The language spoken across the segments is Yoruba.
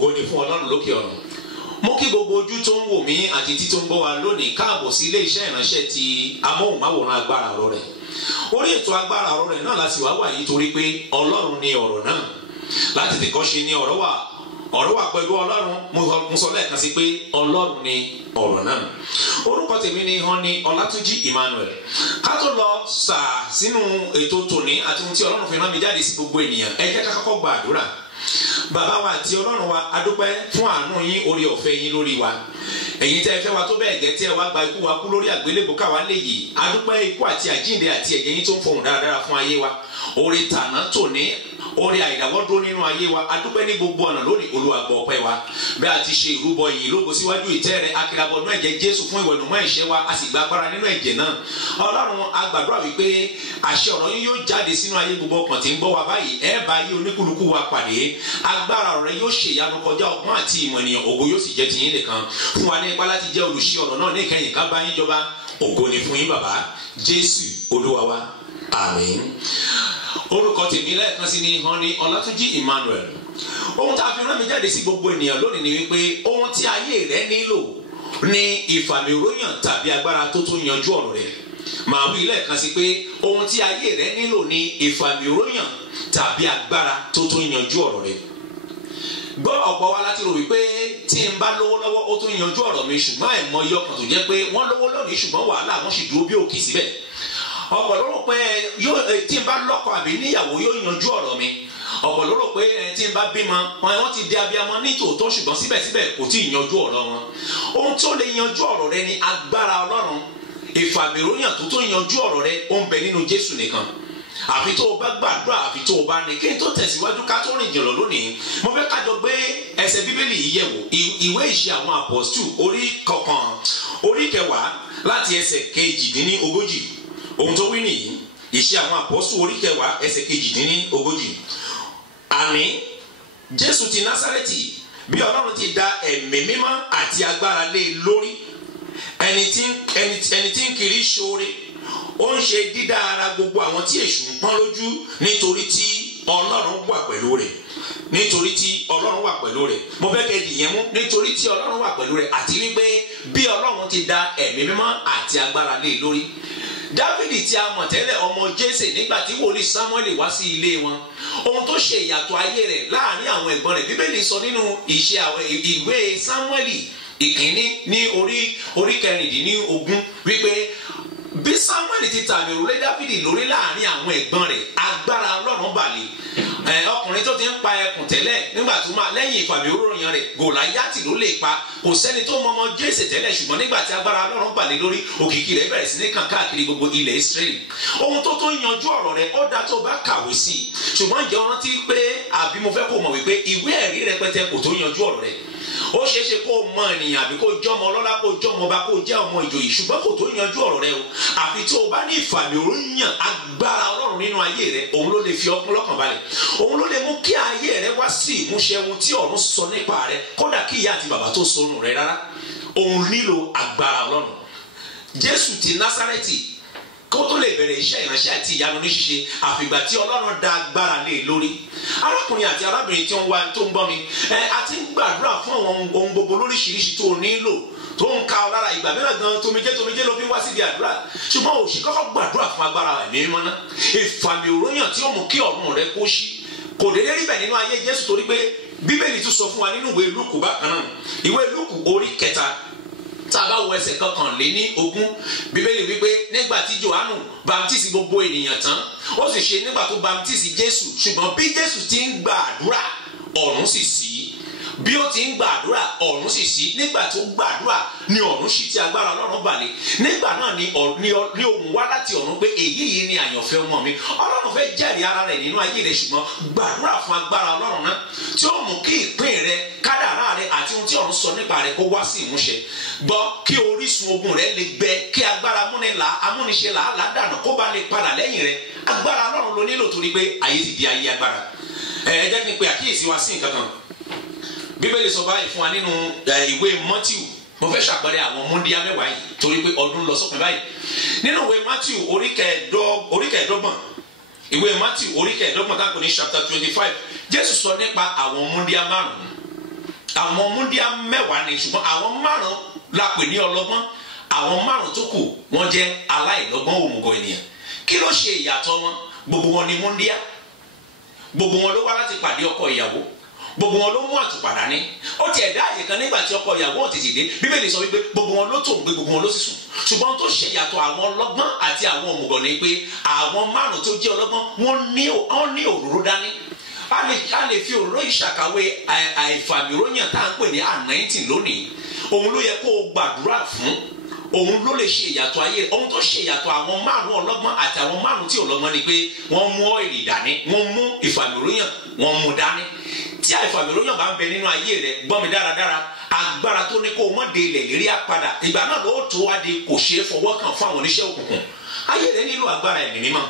ògo ni fún Ọlọ́run lókè ọ̀run. Mo kí gbogbo ojú tó ń wò mí àti tí tó ń gbọ́ wa lónìí káàbọ̀ sí ilé iṣẹ́ ìránṣẹ́ ti amóhùnmáwòrán agbára ọ̀rọ̀ rẹ̀. Orí ètò agbára ọ̀rọ̀ rẹ̀ náà láti wá wà yìí torí pé Ọlọ́run ni ọ̀rọ̀ náà. Láti tìkọ́ ṣe ni ọ̀rọ̀ wà pẹ̀lú Ọlọ́run. Mo sọ lẹ́ẹ̀kan sí pé Ọlọ́run ni ọ̀rọ̀ náà. Orúkọ tèmi ni Honey Ọlátúnjí Emmanuel. Ká tó lọ sínú ètò tòní àti ohun tí Ọlọ́run fi rán mi jáde sí gbogbo ènìyàn, ẹ jẹ́ ká kọ́kọ́ gba àdúrà. Bàbá wa àti Ọlọ́run wa, a dúpẹ́ fún àánú yín, orí ọ̀fẹ́ yín lórí wa. Ẹ̀yin tẹ́ ẹ fẹ́ wa tó bẹ́ẹ̀ gẹ́ tí ẹ wá gba ikú wa kú lórí àgbélébùú káwa lè yìí. A dúpẹ́ ikú àti àjíǹde àti ẹ̀jẹ̀ yín tó ń fọhùn dáradára fún ayé wa. Orí tàná tòní, orí àìdáwọ́dúró nínú ayé wa. A dúpẹ́ ní gbogbo ọ̀nà lónìí, Olúwa gbọ́ ọpẹ́ wa. Bí a ti ṣe ìrúbọ yìí lógo síwájú ìtẹ́ rẹ̀, akirabọ̀nú ẹ̀jẹ̀ Jésù fún ìwẹ̀nùmọ́ ẹ̀ṣẹ̀ wa, a sì gba agbára nínú ẹ̀jẹ̀ náà. Ọlọ́run, a gbàdúrà wípé àṣẹ ọ̀rọ̀ yín yóò jáde sínú ayé gbogbo ọkàn tí ń gbọ́ wa báyìí. Ẹ bá ayé oníkúlùkù wa pàdé. Agbára rẹ̀ yóò ṣe ìyanu kọjá ọgbọ́n àti ìmọ̀ ènìyàn. Ògo yóò sì jẹ́ tiyín nìkan. Fún wa ní ipá láti jẹ́ olùṣe ọ̀rọ̀ náà ní ìkẹyìn ká bá yín jọba. Ògo ni fún yín bàbá. Jésù Olúwa wa. Àmín. Orúkọ tèmi lẹ́ẹ̀kan sí ni Honey Ọlátúnjí Emmanuel. Ohun tá a fi rán mi jáde sí gbogbo ènìyàn lónìí ni wípé ohun tí ayé rẹ nílò ní ìfàmìróyàn tàbí agbára tó tó yanjú ọ̀rọ̀ rẹ. Màá wí lẹ́ẹ̀kan sí pé ohun tí ayé rẹ nílò ní ìfàmìróyàn tàbí agbára tó tó yanjú ọ̀rọ̀ rẹ. Gbọ́ ọ̀pọ̀ wa láti rò wípé tí n bá lówó lọ́wọ́ ó tó yanjú ọ̀rọ̀ mi, ṣùgbọ́n àìmọye ọkàn tó jẹ́ pé wọ́n lówó lónìí ṣùgbọ́n wàhálà wọn sì dúró bí òkè síbẹ̀. Ọ̀pọ̀ ló rò pé tí n bá lọ́kọ àbí níyàwó yóò yanjú ọ̀rọ̀ mi. Ọ̀pọ̀ ló rò pé tí n bá bímọ wọ́n ti di abiyamọ ní tòótọ́ ṣùgbọ́n síbẹ̀síbẹ̀ kò tí ì yanjú ọ̀rọ̀ wọn. Ohun tó lè yanjú ọ̀rọ̀ rẹ ni agbára Ọlọ́run. Ìfàmìróyàn tó yanjú ọ̀rọ̀ rẹ ó ń bẹ nínú Jésù nìkan. Àfi tó o bá gbàdúrà, àfi tó o bá ní. Kí n tó tẹ̀síwájú ká tó rìn jìnlọ lónìí, mo fẹ́ ká jọ gbé ẹsẹ̀ Bíbélì yìí yẹ̀ wò. Ìwé Ìṣe àwọn Àpọ́stù orí kẹwàá láti ẹsẹ̀ kejìdínlógójì. Ohun tó wí nìyí. Ìṣe àwọn Àpọ́stù orí kẹwàá ẹsẹ̀ kejìdínlógójì. Àní Jésù ti Násárẹ́tì, bí Ọlọ́run ti dá ẹ̀mí mímọ́ àti agbára lé e lórí, ẹni tí ń kiri ṣoore, ó ń ṣe dídá ara gbogbo àwọn tí èṣù ń pọ́n lójú nítorí tí Ọlọ́run wà pẹ̀lú rẹ̀. Nítorí tí Ọlọ́run wà pẹ̀lú rẹ̀. Mo fẹ́ kẹ́ dìyẹn mú. Nítorí tí Ọlọ́run wà pẹ̀lú rẹ̀ àti wípé bí Ọlọ́run ti dá ẹ̀mí mímọ́ àti agbára lé e lórí. Dáfídì tí a mọ̀ tẹ́lẹ̀ ọmọ Jésè nígbà tí wòlíì Sámúẹ́lì wá sí ilé wọn, ohun tó ṣe ìyàtọ̀ ayé rẹ̀ láàrin àwọn ẹ̀gbọ́n rẹ̀, Bíbélì sọ nínú ìwé Sámúẹ́lì ìkíní ní orí kẹrìndínlógún wípé bí Sámúẹ́lì ti tàmì òrùlé Dáfídì lórí láàrin àwọn ẹ̀gbọ́n rẹ̀, agbára Ọlọ́run bà lé. Ọkùnrin tó ti ń pa ẹkùn tẹ́lẹ̀ nígbà tó máa lẹ́yìn ìfàmìróyàn rẹ̀, Gòláyátì ló lè pa. Kò sẹ́ni tó mọ ọmọ Jésè tẹ́lẹ̀, ṣùgbọ́n nígbà tí agbára Ọlọ́run bà lé lórí, òkìkí rẹ̀ bẹ̀rẹ̀ sí ní kàn káàkiri gbogbo ilẹ̀ Ísírẹ́lì. Ohun tó yanjú ọ̀rọ̀ rẹ̀ ó dá tó bá kàwé sí i. Ṣùgbọ́n ǹjẹ́ o rántí pé àbí mo fẹ́ kó mọ̀ wípé ìwé ẹ̀rí rẹpẹtẹ kò tó yanjú ọ̀rọ̀ rẹ̀. Ó ṣeé ṣe kó mọ ènìyàn àbí kó jọmọ ọlọ́lá, kó jọmọ ọba, kó jẹ́ ọmọ ìjòyè, ṣùgbọ́n kò tó yanjú ọ̀rọ̀ rẹ̀ o. Àfi tó o bá ní ìfàmìróyàn agbára Ọlọ́run nínú ayé rẹ̀, òun ló lè fi ọkàn lọ́kàn balẹ̀. Òun ló lè mú kí ayé rẹ̀ wá sí ìmúṣẹ ohun tí ọ̀run sọ nípa rẹ̀, kódà kí ìyá àti bàbá tó sọnù rẹ̀ rárá. Òun nílò agbára Ọlọ́run. Jésù ti Násárẹ́tì kó tó lè bẹ̀rẹ̀ iṣẹ́ ìránṣẹ́ àti ìyanu ní ṣíṣe àfìgbà tí Ọlọ́run dá agbára lé e lórí. Arákùnrin àti arábìnrin tí ó ń gbọ́ mi, a ti ń gbàdúrà fún àwọn ohun gbogbo lóríṣiríṣi tó nílò, tó ń ka ọ lára. Ìgbà mìíràn gan tomijé ló fi wá síbi àdúrà, ṣùgbọ́n ò sì kọ́kọ́ gbàdúrà fún agbára ẹ̀mí mímọ́ náà. Ìfàmìróyàn tí ó mú kí ọ̀run rẹ kó ṣí kò déédéé rí bẹ́ẹ̀ nínú ayé Jésù, torí pé Bíbélì tún sọ fún wa nínú ìwé Lúùkù bákan náà. Ìwé Lúùkù orí kẹta tá a bá wo ẹsẹ̀ 21, Bíbélì wípé nígbà tí Jòhánù baptisi gbogbo ènìyàn tán, ó sì ṣe nígbà tó baptisi Jésù, ṣùgbọ́n bí Jésù ti ń gbàdúrà ọ̀run sì ṣí. Bí ó ti ń gbàdúrà ọ̀run sì ṣí. Nígbà tó gbàdúrà ni ọ̀run ṣí tí agbára Ọlọ́run bà lé. Nígbà náà ni ohùn wá láti ọ̀run pé èyí yìí ni àyànfẹ́ ọmọ mi. Ọlọ́run fẹ́ jẹ́rìí ara rẹ̀ nínú ayé rẹ̀, ṣùgbọ́n gbàdúrà fún agbára Ọlọ́run náà tí ó mú kí ìpín rẹ, kádàrá rẹ àti ohun tí ọ̀run sọ nípa rẹ kó wá sí ìmúṣẹ. Gbọ́ kí orísun ogun rẹ lè gbẹ, kí agbára amúniṣe làálàá dànù kó bá lè padà lẹ́yìn rẹ. Agbára Ọlọ́run ló nílò, torí pé ayé ti di ayé agbára. Ẹ jẹ́ kí n pe àkíyèsí wa sí nǹkan kan. Bíbélì sọ báyìí fún wa nínú ìwé Mátíù. Mo fẹ́ ṣàpẹẹrẹ àwọn múndíá mẹ́wàá yìí torí pé ọdún lọ sópin báyìí. Nínú ìwé Mátíù orí kẹẹ̀ẹ́dọ́gbọ̀n, ìwé Mátíù orí kẹẹ̀ẹ́dọ́gbọ̀n tá a kò ní chapter 25, Jésù sọ nípa àwọn múndíá márùn-ún. àwọn múndíá mẹ́wàá ni ṣùgbọ́n àwọn márùn la pè ní ọlọ́gbọ́n, àwọn márùn tó kù wọ́n jẹ́ aláìlọ́gbọ́n òmùgọ̀ ènìyàn. Kí ló ṣe ìyàtọ̀ wọn? Gbogbo wọn ni múndíá, gbogbo wọn ló wá láti pàdé ọkọ ìyàwó, gbogbo wọn ló mú àtùpà dání. Ó tiẹ̀ dá àyè kan nígbà tí ọkọ ìyàwó tètè dé, Bíbélì sọ wípé gbogbo wọn ló tó ń gbé, gbogbo wọn ló sì sùn. Ṣùgbọ́n tó ṣe ìyàtọ̀ àwọn ọlọ́gbọ́n àti àwọn òmùgọ̀ ni pé àwọn márùn tó jẹ́ ọlọ́gbọ́n wọ́n ní òróró dání. A lè fi òróró ìṣàkàwé àìfàmìróyàn tá à ń pè ní anointing lónìí. Òun ló yẹ kó o gbàdúrà fún, òun ló lè ṣe ìyàtọ̀ ayé. Ohun tó ṣe ìyàtọ̀ àwọn márùn ọlọ́gbọ́n àti àwọn márùn tí ọlọ́gbọ́n ni pé wọ́n mú ọ́ìlì dání, wọ́n mú ìfàmìróyàn, wọ́n mú dání. Tí àìfàmìróyàn bá ń bẹ nínú ayé rẹ, gbọ́ mi dáradára, agbára tó ní kó o mọ̀ de ilẹ̀ lérí àpadà, ìgbà náà ló tó wá di kò ṣeé fọwọ́ kàn fún àwọn oníṣẹ́ òkùnkùn. Ayé rẹ nílò agbára ẹ̀mí mímọ́,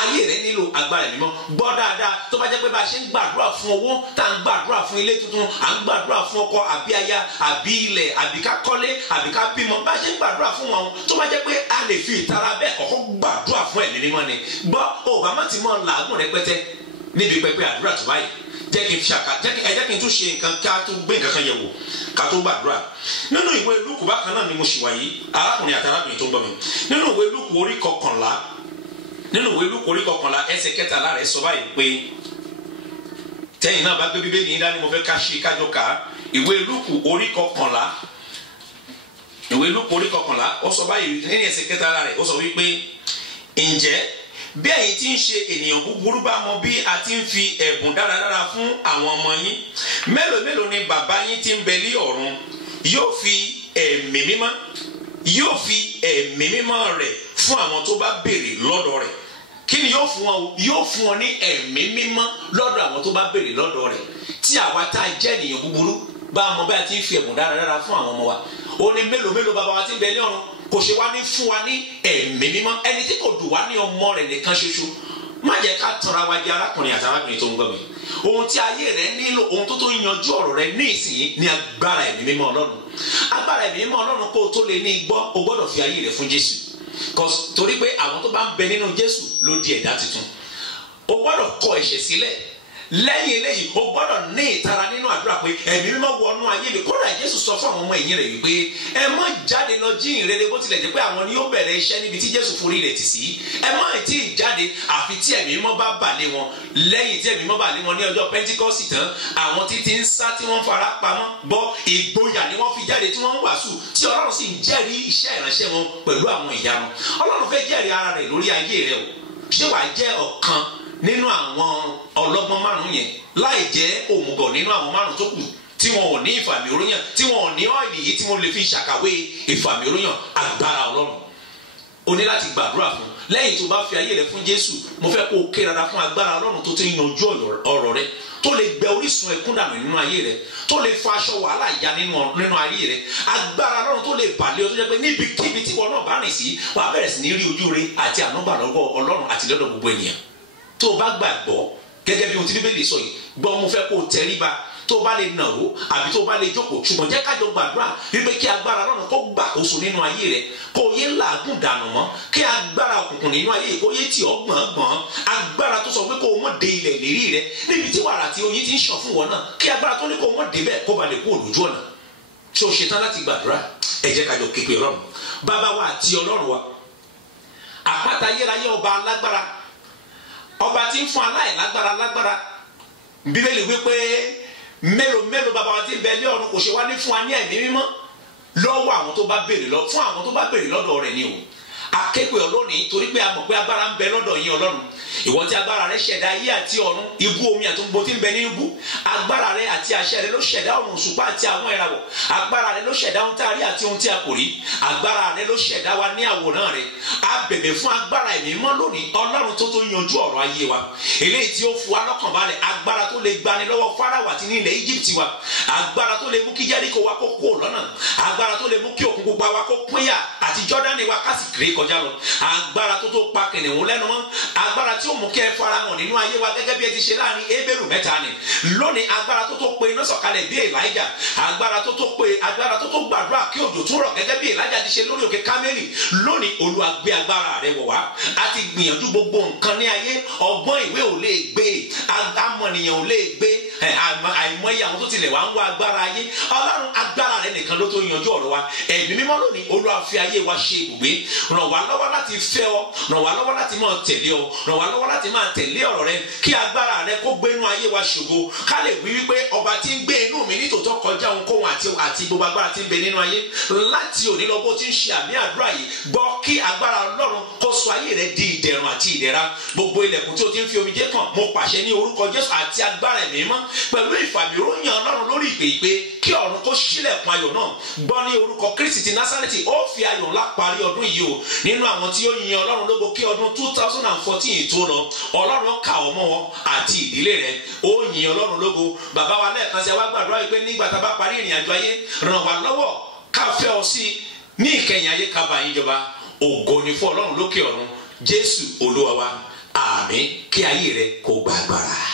ayé rẹ nílò agbára ẹ̀mí mímọ́. Gbọ́ dáadáa, tó bá jẹ́ pé bá a ṣe ń gbàdúrà fún owó, tá à ń gbàdúrà fún ilé tuntun, à ń gbàdúrà fún ọkọ àbí aya àbí ilẹ̀ àbí ká kọ́lé àbí ká bímọ, bá a ṣe ń gbàdúrà fún wọn, tó bá jẹ́ pé a lè fi ìtara bẹ́ẹ̀ kọ́kọ́ gbàdúrà fún ẹ̀mí mímọ́ ni. Gbọ́ Obama ti mọ̀ làágùn rẹpẹtẹ níbi pẹpẹ àdúrà tó báyìí. Jẹ́ kí n tún ṣe nǹkan ká tó gbé nǹkan kan yẹ̀ wò ká tó gbàdúrà. Nínú ìwé Lúùkù bákan náà ni mo ṣì wà yìí, arákùnrin àti arábìnrin tó ń gbọ́ mi. Nínú ìwé Lúùkù orí kọkànlá ẹsẹ̀ kẹtàlá rẹ̀ sọ báyìí pé, tẹ́yìn náà bá gbé Bíbélì yín dání, mo fẹ́ ká ṣe kájọ ká ìwé Lúùkù orí kọkànlá ó sọ báyìí nínú ẹsẹ̀ kẹtàlá rẹ̀ ó sọ wípé, ǹjẹ́ bí ẹ̀yin tí ń ṣe ènìyàn búburú bá mọ bí a ti ń fi ẹ̀bùn dáradára fún àwọn ọmọ yín, mélòó ni bàbá yín tí ń bẹ ní ọ̀run yóò fi ẹ̀mí mímọ́ rẹ̀ fún àwọn tó bá béèrè lọ́dọ̀ rẹ̀. Kí ni yóò fún wọn o? Yóò fún wọn ní ẹ̀mí mímọ́ lọ́dọ̀ àwọn tó bá béèrè lọ́dọ̀ rẹ̀. Tí àwa tá a jẹ́ ènìyàn búburú bá mọ bí a ti ń fi ẹ̀bùn dáradára fún àwọn ọmọ wa, ó ní mélòó bàbá wa tí ń bẹ ní ọ̀run kò ṣe wá ní fún wa ní ẹ̀mí mímọ́. Ẹni tí kò dùn wá ní ọmọ rẹ̀ nìkan ṣoṣo. Má jẹ́ ká tanra wa jẹ arákùnrin àti arábìnrin tó ń gbọ́ mi. Ohun tí ayé rẹ nílò, ohun tó yanjú ọ̀rọ̀ rẹ ní ìsìn ní agbára ẹ̀mí mímọ́ Ọlọ́run. Agbára ẹ̀mí mímọ́ Ọlọ́run kó o tó lè ní gbọ́, o gbọ́dọ̀ fi ayé rẹ fún Jésù. Torí pé àwọn tó bá ń bẹ nínú Jésù ló di ẹ̀dá tuntun. O gbọ́dọ̀ kọ ẹ̀ṣẹ̀ sílẹ̀. Lẹ́yìn eléyìí o gbọ́dọ̀ ní ìtara nínú àdúrà pé ẹ̀mí mímọ́ wọnú ayé mi. Kódà Jésù sọ fún àwọn ọmọ ẹ̀yìn rẹ̀ wípé ẹ má jáde lọ jíhìn rere, bó tilẹ̀ jẹ́ pé àwọn ni yóò bẹ̀rẹ̀ iṣẹ́ níbi tí Jésù forí rẹ̀ tì sí. Ẹ má tí ì jáde àfi tí ẹ̀mí mímọ́ bá bà lé wọn. Lẹ́yìn tí ẹ̀mí mímọ́ bà lé wọn ní ọjọ́ Pẹ́ńtíkọ́sì tán, àwọn títí ń sá tí wọ́n fara pamọ́ gbọ́ ìgboyà ni wọ́n fi jáde tí wọ́n ń wàásù, tí Ọlọ́run sì ń jẹ́rìí iṣẹ́ ìránṣẹ́ wọn pẹ̀lú àwọn ìyanu. Ọlọ́run fẹ́ jẹ́rìí ara rẹ̀ lórí ayé rẹ̀ o. Ṣé wàá jẹ́ ọ̀kan nínú àwọn ọlọ́gbọ́n márùn yẹn láì jẹ́ òmùgọ̀ nínú àwọn márùn tó kù tí wọn ò ní ìfàmìróyàn, tí wọn ò ní ọ́ìlì yìí tí wọn lè fi ṣàkàwé ìfàmìróyàn agbára Ọlọ́run? O ní láti gbàdúrà fún. Lẹ́yìn tó bá fi ayé rẹ fún Jésù, mo fẹ́ kó o ké rárá fún agbára Ọlọ́run tó ti yanjú ọ̀rọ̀ rẹ, tó lè gbẹ orísun ẹkún dànù nínú ayé rẹ, tó lè fa aṣọ wàhálà ya nínú ayé rẹ. Agbára Ọlọ́run tó lè bàlẹ́ ọ, tó jẹ́ pé níbikíbi tí wọn náà bá rìn sí, wàá bẹ̀rẹ̀ sí ní rí ojú rẹ àti ànúgbà lọ́wọ́ Ọlọ́run àti lọ́dọ̀ gbogbo ènìyàn. Tó o bá gbàgbọ́ gẹ́gẹ́ bí ohun tí Bíbélì sọ yìí, gbọ́ mo fẹ́ kó o tẹríba, tó o bá lè nàró àbí tó o bá lè jókòó, ṣùgbọ́n jẹ́ kájọ gbàdúrà wípé kí agbára Ọlọ́run kó gbàkóso nínú ayé rẹ, kó o yé làágùn dànù mọ́, kí agbára òkùnkùn nínú ayé kó yé tì ọ́ gbọ̀ngbọ̀n. Agbára tó sọ pé kó o mọ̀ dé ilẹ̀ lérí rẹ níbi tí wàrà tí oyin ti ń ṣàn fún wọn náà, kí agbára tó ní kó o mọ̀ dé bẹ́ẹ̀ kó ba lè kó olójú ọ̀nà. Ṣé o ṣetán láti gbàdúrà? Ẹ jẹ́ kájọ képe Ọlọ́run. Bàbá wa àti Ọlọ́run wa, àpáta ayérayé, ọba alágbára, ọba tí ń fún aláìlágbára lágbára. Bíbélì wípé mélòó bàbá wa tí ń bẹ ní ọ̀run kò ṣe wá ní fún wa ní ẹ̀mí mímọ́ lọ́wọ́ àwọn tó bá béèrè fún àwọn tó bá béèrè lọ́dọ̀ rẹ̀ ni o. Aképe Ọlọ́run torí pé a mọ̀ pé agbára ń bẹ lọ́dọ̀ yín Ọlọ́run. Ìwọ tí agbára rẹ ṣẹ̀dá ayé àti ọ̀run, ibú omi àti gbogbo tí ń bẹ ní ibú. Agbára rẹ àti àṣẹ rẹ ló ṣẹ̀dá ọ̀run, òṣùpá àti àwọn ìràwọ̀. Agbára rẹ ló ṣẹ̀dá ohun tí a rí àti ohun tí a kò rí. Agbára rẹ ló ṣẹ̀dá wa ní àwòrán rẹ. A bẹ̀bẹ̀ fún agbára ẹ̀mí mímọ́ lónìí, Ọlọ́run tó yanjú ọ̀rọ̀ ayé wa. Eléyìí tí ó fún wa lọ́kàn balẹ̀, agbára tó lè gbani lọ́wọ́ Fáráò àti ní ilẹ̀ Íjíbítì wa. Agbára tó lè mú kí Jẹ́ríkò wa kó kúrò lọ́nà. Agbára tó lè mú kí Òkun Pupa wa kó pínyà àti Jọ́dánì wa ká sì kéré kọjá lọ. Agbára tó pa kìnìún lẹ́nu mọ́. Agbára tí ó mú kí ẹ farahàn nínú ayé wa gẹ́gẹ́ bí ẹ ti ṣe láàrin Hébérù mẹ́ta ni. Lónìí agbára tó pe iná sọ̀kalẹ̀ bí Èlíjà. Agbára tó gbàdúrà kí òjò tún rọ̀ gẹ́gẹ́ bí Èlíjà ti ṣe lórí òkè Kámẹ́lì. Lónìí Olúwa gbé agbára rẹ wọ̀ wá. A ti gbìyànjú gbogbo nǹkan ní ayé, ọgbọ́n ìwé ò lè gbé, amọ̀nìyàn ò lè gbé, àìmọye àwọn tó tilẹ̀ wá ń wá agbára ayé. Ọlọ́run agbára rẹ nìkan ló tó yanjú ọ̀rọ̀ wa. Ẹ̀mí mímọ́ lónìí Olúwa fi ayé wa ṣe ibùgbé. Ràn wá lọ́wọ́ láti fẹ́ ọ, ràn wá lọ́wọ́ láti máa tẹ̀lé ọ, ràn wá lọ́wọ́ láti máa tẹ̀lé ọ̀rọ̀ rẹ, kí agbára rẹ kó gbé inú ayé wa ṣògo. Ká lè wí wípé ọba tí ń gbé inú mi nítòótọ́ kọjá ohunkóhun àti gbogbo agbára tí ń bẹ nínú ayé. Láti òní lọ bó ti ń ṣe àmì àdúrà yìí, gbọ́ kí agbára Ọlọ́run kó sọ ayé rẹ di ìdẹ̀rùn àti ìdẹ̀ra. Gbogbo ilẹ̀kùn tí o ti ń fi omijé kàn, mo pàṣẹ ní orúkọ Jésù àti agbára Ẹ̀mí Mímọ́ pẹ̀lú ìfàmìróyìn Ọlọ́run lórí ìpè ìpè kí ọ̀run kó ṣílẹ̀kùn ayọ̀ náà. Gbọ́ ní orúkọ Kristi ti Násárẹ́tì, ó fi ayọ̀ ńlá parí ọdún yìí o. Nínú àwọn tí ó yin Ọlọ́run lógo kí ọdún 2014 tó lọ, Ọlọ́run kà ọ́ mọ́ wọn àti ìdílé rẹ̀, ó yin Ọlọ́run lógo. Bàbá wa lẹ́ẹ̀kan sí wá gbàdúrà wípé nígbà tá a bá parí ìrìn àjò ayé, ràn wá lọ́wọ́ ká fẹ́ ọ sí ní ìkẹyìn ayé ká bá yín jọba. Ògo ni fún Ọlọ́run lókè ọ̀run. Jésù Olúwa wa, àmín. Kí ayé rẹ kó gba agbára.